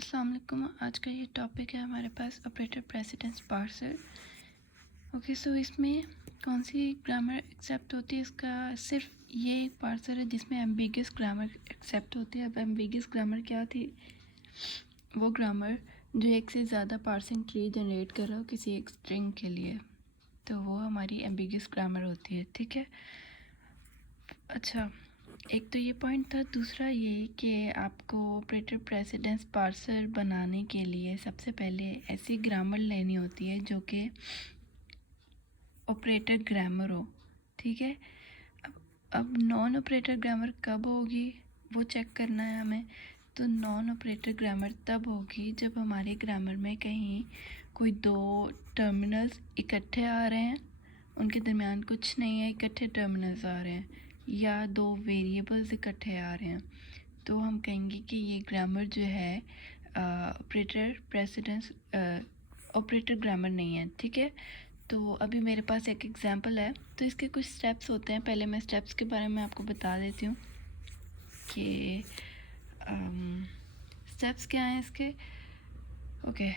अस्सलाम वालेकुम। आज का ये टॉपिक है हमारे पास ऑपरेटर प्रेसिडेंस पार्सर। ओके, सो इसमें कौन सी ग्रामर एक्सेप्ट होती है, इसका सिर्फ ये एक पार्सर है जिसमें एम्बिगियस ग्रामर एक्सेप्ट होती है। अब एम्बिगियस ग्रामर क्या थी? वो ग्रामर जो एक से ज़्यादा पार्सिंग ट्री जनरेट कर रहा हो किसी एक स्ट्रिंग के लिए, तो वो हमारी एम्बिगियस ग्रामर होती है। ठीक है, अच्छा, एक तो ये पॉइंट था। दूसरा ये कि आपको ऑपरेटर प्रेसिडेंस पार्सर बनाने के लिए सबसे पहले ऐसी ग्रामर लेनी होती है जो कि ऑपरेटर ग्रामर हो। ठीक है, अब नॉन ऑपरेटर ग्रामर कब होगी वो चेक करना है हमें। तो नॉन ऑपरेटर ग्रामर तब होगी जब हमारे ग्रामर में कहीं कोई दो टर्मिनल्स इकट्ठे आ रहे हैं, उनके दरमियान कुछ नहीं है, इकट्ठे टर्मिनल्स आ रहे हैं, या दो वेरिएबल्स इकट्ठे आ रहे हैं, तो हम कहेंगे कि ये ग्रामर जो है ऑपरेटर प्रेसिडेंस ऑपरेटर ग्रामर नहीं है। ठीक है, तो अभी मेरे पास एक एग्जांपल है। तो इसके कुछ स्टेप्स होते हैं। पहले मैं स्टेप्स के बारे में आपको बता देती हूँ कि स्टेप्स क्या हैं इसके। ओके,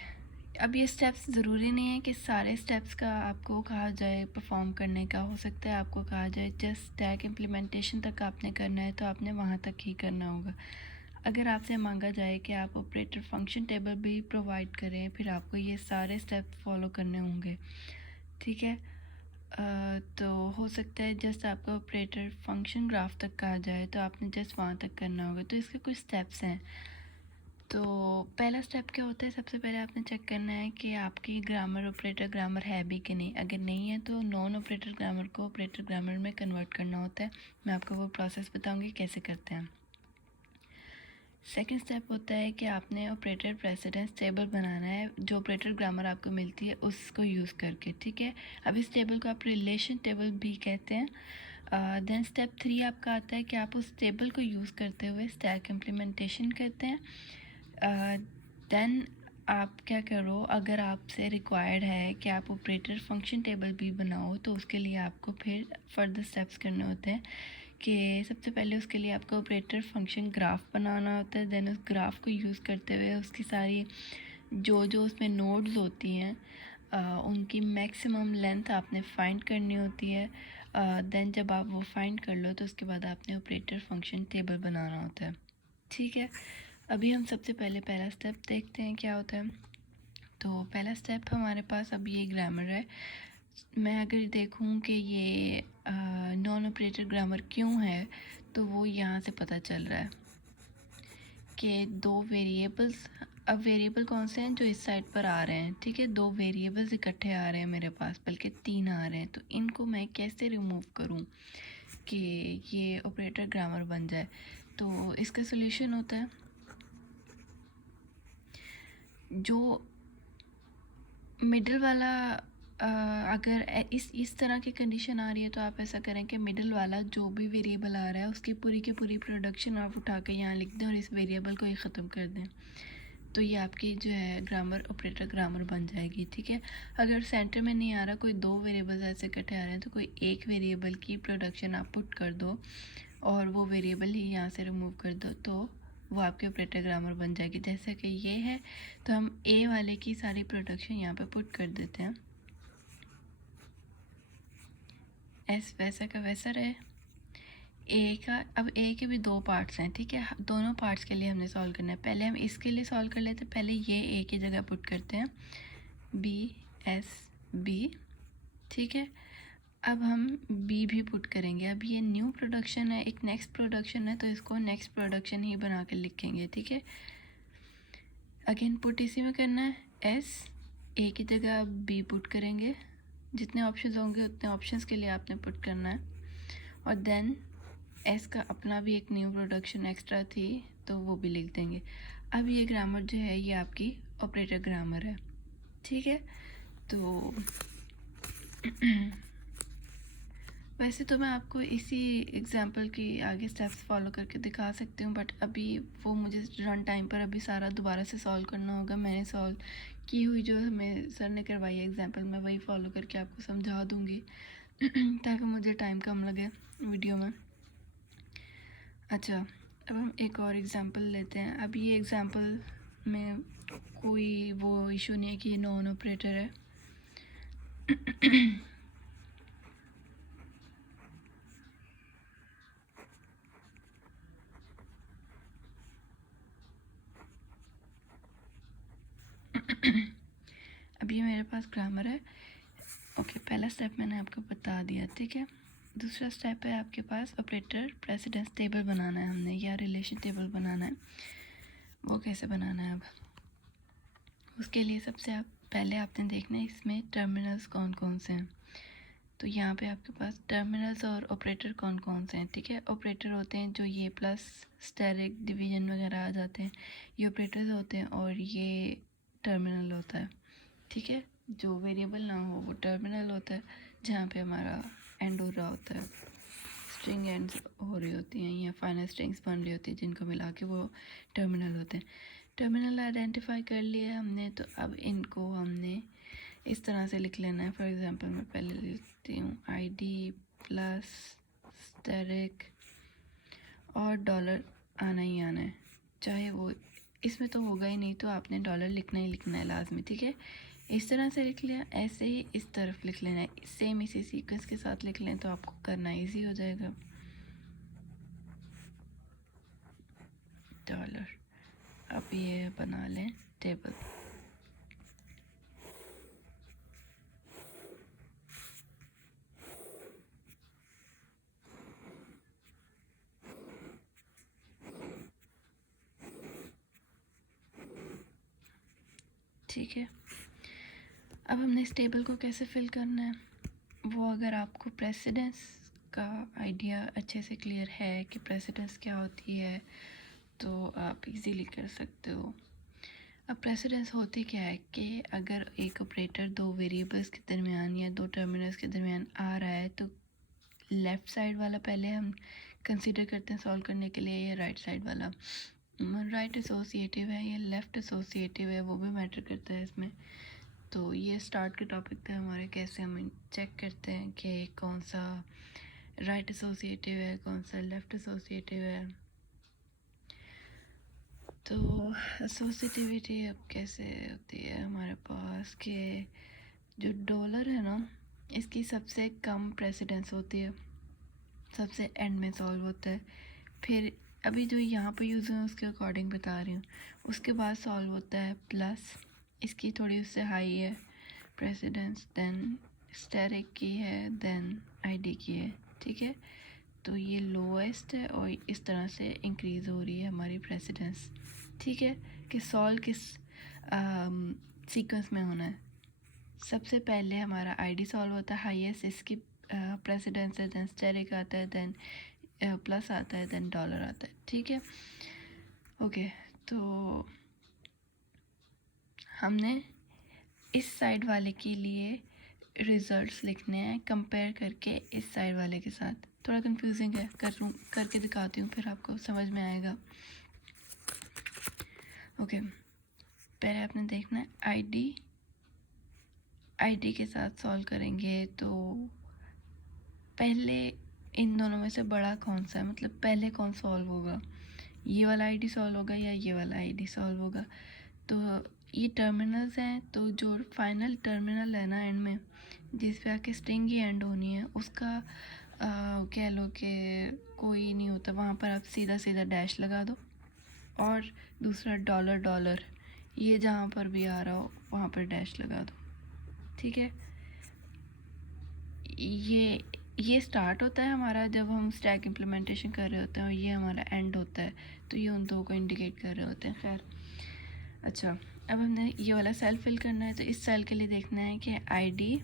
अब ये स्टेप्स ज़रूरी नहीं है कि सारे स्टेप्स का आपको कहा जाए परफॉर्म करने का। हो सकता है आपको कहा जाए जस्ट स्टैक इम्प्लीमेंटेशन तक आपने करना है, तो आपने वहाँ तक ही करना होगा। अगर आपसे मांगा जाए कि आप ऑपरेटर फंक्शन टेबल भी प्रोवाइड करें, फिर आपको ये सारे स्टेप फॉलो करने होंगे। ठीक है, तो हो सकता है जस्ट आपका ऑपरेटर फंक्शन ग्राफ तक कहा जाए तो आपने जस्ट वहाँ तक करना होगा। तो इसके कुछ स्टेप्स हैं। तो पहला स्टेप क्या होता है? सबसे पहले आपने चेक करना है कि आपकी ग्रामर ऑपरेटर ग्रामर है भी कि नहीं। अगर नहीं है तो नॉन ऑपरेटर ग्रामर को ऑपरेटर ग्रामर में कन्वर्ट करना होता है। मैं आपको वो प्रोसेस बताऊंगी कैसे करते हैं। सेकंड स्टेप होता है कि आपने ऑपरेटर प्रेसिडेंस टेबल बनाना है जो ऑपरेटर ग्रामर आपको मिलती है उसको यूज़ करके। ठीक है, अब इस टेबल को आप रिलेशन टेबल भी कहते हैं। देन स्टेप 3 आपका आता है कि आप उस टेबल को यूज़ करते हुए स्टैक इम्प्लीमेंटेशन करते हैं। देन आप क्या करो, अगर आपसे रिक्वायर्ड है कि आप ऑपरेटर फंक्शन टेबल भी बनाओ तो उसके लिए आपको फिर फर्दर स्टेप्स करने होते हैं कि सबसे पहले उसके लिए आपको ऑपरेटर फंक्शन ग्राफ बनाना होता है। देन उस ग्राफ को यूज़ करते हुए उसकी सारी जो जो उसमें नोड्स होती हैं उनकी मैक्सिमम लेंथ आपने फाइंड करनी होती है। देन जब आप वो फाइंड कर लो तो उसके बाद आपने ऑपरेटर फंक्शन टेबल बनाना होता है। ठीक है, अभी हम सबसे पहले पहला स्टेप देखते हैं क्या होता है। तो पहला स्टेप हमारे पास अब ये ग्रामर है। मैं अगर देखूं कि ये नॉन ऑपरेटर ग्रामर क्यों है, तो वो यहाँ से पता चल रहा है कि दो वेरिएबल्स, अब वेरिएबल कौन से हैं जो इस साइड पर आ रहे हैं। ठीक है, दो वेरिएबल्स इकट्ठे आ रहे हैं मेरे पास, बल्कि 3 आ रहे हैं। तो इनको मैं कैसे रिमूव करूं कि ये ऑपरेटर ग्रामर बन जाए। तो इसका सोल्यूशन होता है, जो मिडिल वाला अगर इस तरह की कंडीशन आ रही है तो आप ऐसा करें कि मिडिल वाला जो भी वेरिएबल आ रहा है उसकी पूरी की पूरी प्रोडक्शन आप उठा के यहाँ लिख दें और इस वेरिएबल को ही ख़त्म कर दें। तो ये आपकी जो है ग्रामर ऑपरेटर ग्रामर बन जाएगी। ठीक है, अगर सेंटर में नहीं आ रहा, कोई दो वेरिएबल्स ऐसे इकट्ठे आ रहे हैं, तो कोई एक वेरिएबल की प्रोडक्शन आप पुट कर दो और वो वेरिएबल ही यहाँ से रिमूव कर दो, तो वो आपके ऑपरेटर ग्रामर बन जाएगी। जैसे कि ये है, तो हम ए वाले की सारी प्रोडक्शन यहाँ पे पुट कर देते हैं। एस वैसा का वैसा रहे। ए का, अब ए के भी दो पार्ट्स हैं। ठीक है, दोनों पार्ट्स के लिए हमने सॉल्व करना है। पहले हम इसके लिए सॉल्व कर लेते हैं। पहले ये ए की जगह पुट करते हैं बी एस बी। ठीक है, अब हम बी भी पुट करेंगे। अब ये न्यू प्रोडक्शन है, एक नेक्स्ट प्रोडक्शन है, तो इसको नेक्स्ट प्रोडक्शन ही बना कर लिखेंगे। ठीक है, अगेन पुट इसी में करना है। एस ए की जगह बी पुट करेंगे, जितने ऑप्शंस होंगे उतने ऑप्शंस के लिए आपने पुट करना है। और देन एस का अपना भी एक न्यू प्रोडक्शन एक्स्ट्रा थी तो वो भी लिख देंगे। अब ये ग्रामर जो है ये आपकी ऑपरेटर ग्रामर है। ठीक है, तो वैसे तो मैं आपको इसी एग्जांपल की आगे स्टेप्स फॉलो करके दिखा सकती हूँ, बट अभी वो मुझे रन टाइम पर अभी सारा दोबारा से सॉल्व करना होगा। मैंने सॉल्व की हुई जो हमें सर ने करवाई है एग्जांपल, मैं वही फॉलो करके आपको समझा दूँगी ताकि मुझे टाइम कम लगे वीडियो में। अच्छा, अब हम एक और एग्जांपल लेते हैं। अब ये एग्जांपल में कोई वो इशू नहीं है कि ये नॉन ऑपरेटर है। अब ये मेरे पास ग्रामर है। ओके, पहला स्टेप मैंने आपको बता दिया, ठीक है। दूसरा स्टेप है आपके पास ऑपरेटर प्रेसिडेंस टेबल बनाना है हमने, या रिलेशन टेबल बनाना है। वो कैसे बनाना है? अब उसके लिए सबसे पहले आपने देखना है इसमें टर्मिनल्स कौन कौन से हैं। तो यहाँ पे आपके पास टर्मिनल्स और ऑपरेटर कौन कौन से हैं, ठीक है। ऑपरेटर होते हैं जो ये प्लस स्टेरिक डिवीजन वगैरह आ जाते हैं, ये ऑपरेटर्स होते हैं, और ये टर्मिनल होता है, ठीक है। जो वेरिएबल ना हो वो टर्मिनल होता है, जहाँ पे हमारा एंड हो रहा होता है, स्ट्रिंग एंड्स हो रही होती हैं या फाइनल स्ट्रिंग्स बन रही होती है, जिनको मिला के वो टर्मिनल होते हैं। टर्मिनल आइडेंटिफाई कर लिया हमने, तो अब इनको हमने इस तरह से लिख लेना है। फॉर एग्जांपल मैं पहले लिखती हूँ ID प्लस स्टेरिक और डॉलर आना ही आना है, चाहे वो इसमें तो होगा ही नहीं, तो आपने डॉलर लिखना ही लिखना है लाजमी, ठीक है। इस तरह से लिख लिया, ऐसे ही इस तरफ लिख लेना है, सेम इसी सीक्वेंस के साथ लिख लें तो आपको करना इजी हो जाएगा। डॉलर, अब ये बना लें टेबल। ठीक है, अब हमने इस टेबल को कैसे फिल करना है, वो अगर आपको प्रेसिडेंस का आइडिया अच्छे से क्लियर है कि प्रेसिडेंस क्या होती है, तो आप इजीली कर सकते हो। अब प्रेसिडेंस होती क्या है कि अगर एक ऑपरेटर दो वेरिएबल्स के दरमियान या दो टर्मिनल्स के दरमियान आ रहा है, तो लेफ़्ट साइड वाला पहले हम कंसिडर करते हैं सॉल्व करने के लिए, या राइट साइड वाला। राइट एसोसिएटिव है या लेफ़्ट एसोसिएटिव है, वो भी मैटर करता है इसमें। तो ये स्टार्ट के टॉपिक थे हमारे, कैसे हम चेक करते हैं कि कौन सा राइट एसोसिएटिव है, कौन सा लेफ़्ट एसोसिएटिव है। तो एसोसिएटिविटी अब कैसे होती है हमारे पास कि जो डॉलर है ना, इसकी सबसे कम प्रेसिडेंस होती है, सबसे एंड में सॉल्व होता है। फिर अभी जो यहाँ पर यूज़ है उसके अकॉर्डिंग बता रही हूँ, उसके बाद सॉल्व होता है प्लस, इसकी थोड़ी उससे हाई है प्रेसिडेंस, देन स्टेरिक की है, देन ID की है, ठीक है। तो ये लोएस्ट है और इस तरह से इंक्रीज़ हो रही है हमारी प्रेसिडेंस, ठीक है। कि सॉल्व किस सीक्वेंस में होना है। सबसे पहले हमारा ID सॉल्व होता है हाईएस्ट, इसकी प्रेसिडेंस है, देन स्टेरिक आता है, देन प्लस आता है, देन डॉलर आता है, ठीक है। ओके, तो हमने इस साइड वाले के लिए रिज़ल्ट्स लिखने हैं कंपेयर करके इस साइड वाले के साथ। थोड़ा कंफ्यूजिंग है, करके दिखाती हूँ, फिर आपको समझ में आएगा। ओके, पहले आपने देखना है ID के साथ सॉल्व करेंगे, तो पहले इन दोनों में से बड़ा कौन सा है, मतलब पहले कौन सॉल्व होगा, ये वाला ID सॉल्व होगा या ये वाला ID सॉल्व होगा। तो ये टर्मिनल्स हैं, तो जो फाइनल टर्मिनल है ना एंड में, जिस पे आके स्ट्रिंग ही एंड होनी है, उसका कह लो कि कोई नहीं होता, वहाँ पर आप सीधा सीधा डैश लगा दो, और दूसरा डॉलर डॉलर, ये जहाँ पर भी आ रहा हो वहाँ पर डैश लगा दो, ठीक है। ये स्टार्ट होता है हमारा जब हम स्टैक इम्प्लीमेंटेशन कर रहे होते हैं, और ये हमारा एंड होता है, तो ये उन दो को इंडिकेट कर रहे होते हैं। खैर, अच्छा, अब हमने ये वाला सेल फिल करना है, तो इस सेल के लिए देखना है कि ID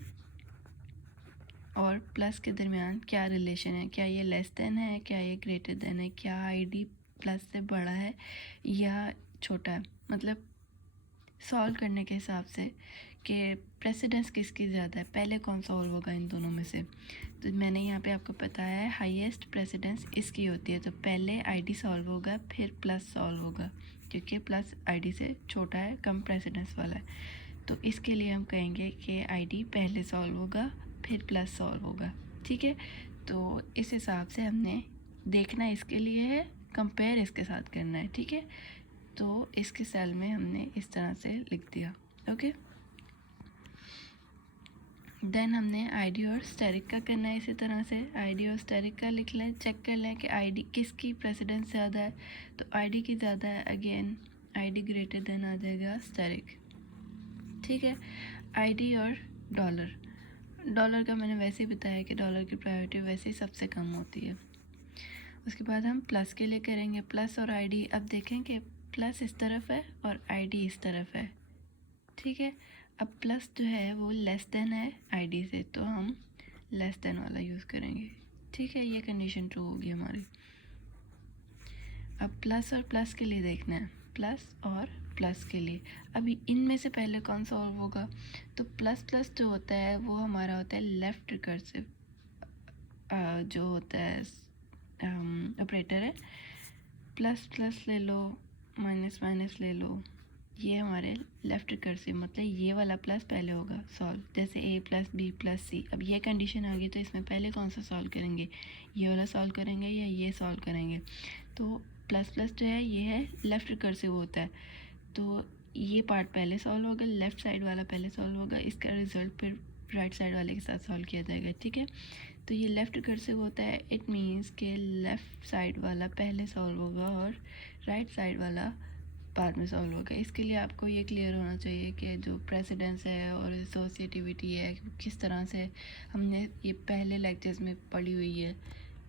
और प्लस के दरमियान क्या रिलेशन है, क्या ये लेस देन है, क्या ये ग्रेटर देन है, क्या ID प्लस से बड़ा है या छोटा है, मतलब सॉल्व करने के हिसाब से कि प्रेसिडेंस किसकी ज़्यादा है, पहले कौन सॉल्व होगा इन दोनों में से। तो मैंने यहाँ पे आपको बताया है हाईएस्ट प्रेसिडेंस इसकी होती है, तो पहले ID सॉल्व होगा, फिर प्लस सॉल्व होगा, क्योंकि प्लस ID से छोटा है, कम प्रेसिडेंस वाला है। तो इसके लिए हम कहेंगे कि ID पहले सॉल्व होगा, फिर प्लस सॉल्व होगा, ठीक है। तो इस हिसाब से हमने देखना इसके लिए है, कंपेयर इसके साथ करना है, ठीक है। तो इसके सेल में हमने इस तरह से लिख दिया। ओके, देन हमने आईडी और स्टेरिक का करना है इसी तरह से। आईडी और स्टेरिक का लिख लें, चेक कर लें कि आईडी किसकी प्रेसिडेंस ज़्यादा है। तो आईडी की ज़्यादा है, अगेन आईडी ग्रेटर देन आ जाएगा स्टेरिक। ठीक है, आईडी और डॉलर, डॉलर का मैंने वैसे ही बताया कि डॉलर की प्रायोरिटी वैसे ही सबसे कम होती है। उसके बाद हम प्लस के लिए करेंगे, प्लस और आईडी। अब देखें कि प्लस इस तरफ है और आईडी इस तरफ है। ठीक है, अब प्लस जो है वो लेस देन है आईडी से, तो हम लेस देन वाला यूज़ करेंगे। ठीक है, ये कंडीशन ट्रू होगी हमारी। अब प्लस और प्लस के लिए देखना है, प्लस और प्लस के लिए। अभी इनमें से पहले कौन सॉल्व होगा? तो प्लस प्लस जो होता है वो हमारा होता है लेफ़्ट रिकर्सिव जो होता है ऑपरेटर है। प्लस प्लस ले लो, माइनस माइनस ले लो, ये हमारे लेफ़्ट रिकर्सिव, मतलब ये वाला प्लस पहले होगा सॉल्व। जैसे a प्लस बी प्लस सी, अब ये कंडीशन आ गई तो इसमें पहले कौन सा सॉल्व करेंगे? ये वाला सॉल्व करेंगे या ये सॉल्व करेंगे? तो प्लस प्लस जो है ये है लेफ़्ट रिकर्सिव होता है, तो ये पार्ट पहले सॉल्व होगा, लेफ़्ट साइड वाला पहले सॉल्व होगा, इसका रिज़ल्ट फिर राइट साइड वाले के साथ सॉल्व किया जाएगा। ठीक है, तो ये लेफ़्ट रिकर्सिव होता है, इट मीन्स कि लेफ़्ट साइड वाला पहले सॉल्व होगा और राइट साइड वाला बाद में सॉल्व होगा। इसके लिए आपको ये क्लियर होना चाहिए कि जो प्रेसिडेंस है और एसोसिएटिविटी है किस तरह से हमने ये पहले लेक्चर्स में पढ़ी हुई है,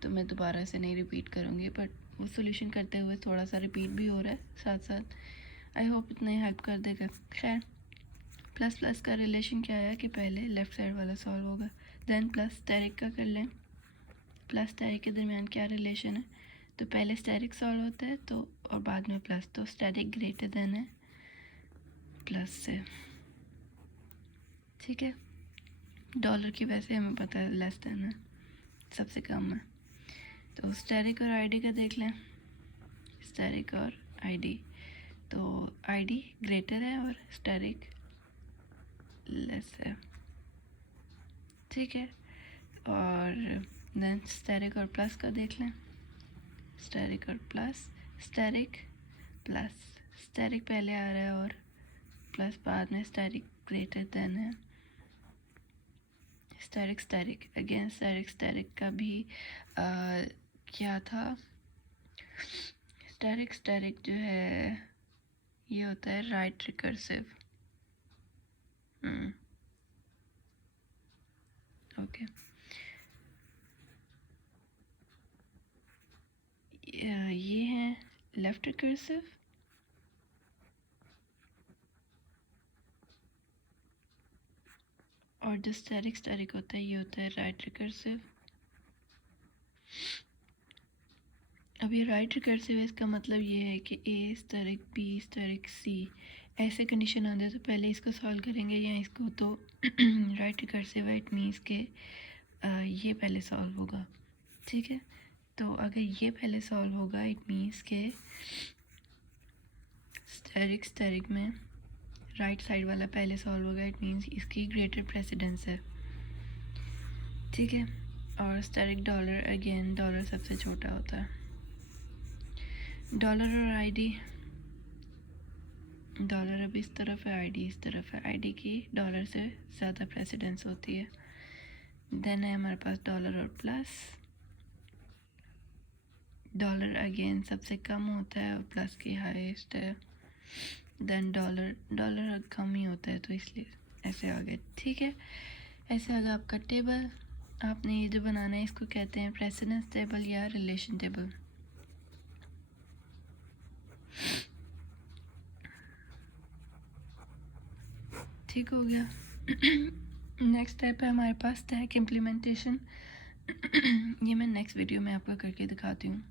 तो मैं दोबारा से नहीं रिपीट करूँगी, बट वो सोल्यूशन करते हुए थोड़ा सा रिपीट भी हो रहा है साथ साथ। आई होप इतना ही हेल्प कर देगा। खैर, प्लस प्लस का रिलेशन क्या है कि पहले लेफ़्ट साइड वाला सॉल्व होगा, देन प्लस स्टेरिक का कर लें। प्लस स्टेरिक के दरमियान क्या रिलेशन है? तो पहले स्टेरिक सॉल्व होता है तो और बाद में प्लस, तो स्टेरिक ग्रेटर देन है प्लस से। ठीक है, डॉलर की वैसे हमें पता है लेस देन है, सबसे कम है। तो स्टेरिक और आईडी का देख लें, स्टेरिक और आईडी, तो आईडी ग्रेटर है और स्टेरिक लेस है। ठीक है, और देन स्टेरिक और प्लस का देख लें, स्टेरिक और प्लस, स्टेरिक प्लस, स्टेरिक पहले आ रहा है और प्लस बाद में, स्टेरिक ग्रेटर देन है steric steric, again steric steric का भी क्या था? स्टेरिक स्टेरिक जो है ये होता है राइट रिकर्सिव। ओके, ये है लेफ्ट रिकर्सिव और जो स्टेरिक स्टेरिक होता है ये होता है राइट रिकर्सिव। अब ये राइट रिकर्सिव है, इसका मतलब ये है कि ए स्टेरिक बी स्टेरिक सी, ऐसे कंडीशन आते हैं तो पहले इसको सॉल्व करेंगे या इसको, तो राइट रिकर्सिव है, इट मीन्स के ये पहले सॉल्व होगा। ठीक है, तो अगर ये पहले सॉल्व होगा इट मीन्स के स्टेरिक स्टेरिक में राइट साइड वाला पहले सॉल्व होगा, इट मीन्स इसकी ग्रेटर प्रेसिडेंस है। ठीक है, और स्टेरिक डॉलर, अगेन डॉलर सबसे छोटा होता है। डॉलर और आईडी, डॉलर अब इस तरफ है, आईडी इस तरफ है, आईडी की डॉलर से ज़्यादा प्रेसिडेंस होती है। देन है हमारे पास डॉलर और प्लस, डॉलर अगेन सबसे कम होता है और प्लस की हाईएस्ट है। देन डॉलर, डॉलर कम ही होता है तो इसलिए ऐसे आ गए। ठीक है, ऐसे आगे आपका टेबल। आपने ये जो बनाना है इसको कहते हैं प्रेसिडेंस टेबल या रिलेशन टेबल। ठीक हो गया। नेक्स्ट स्टेप है हमारे पास स्टैक इम्प्लीमेंटेशन। ये मैं नेक्स्ट वीडियो में आपको करके दिखाती हूँ।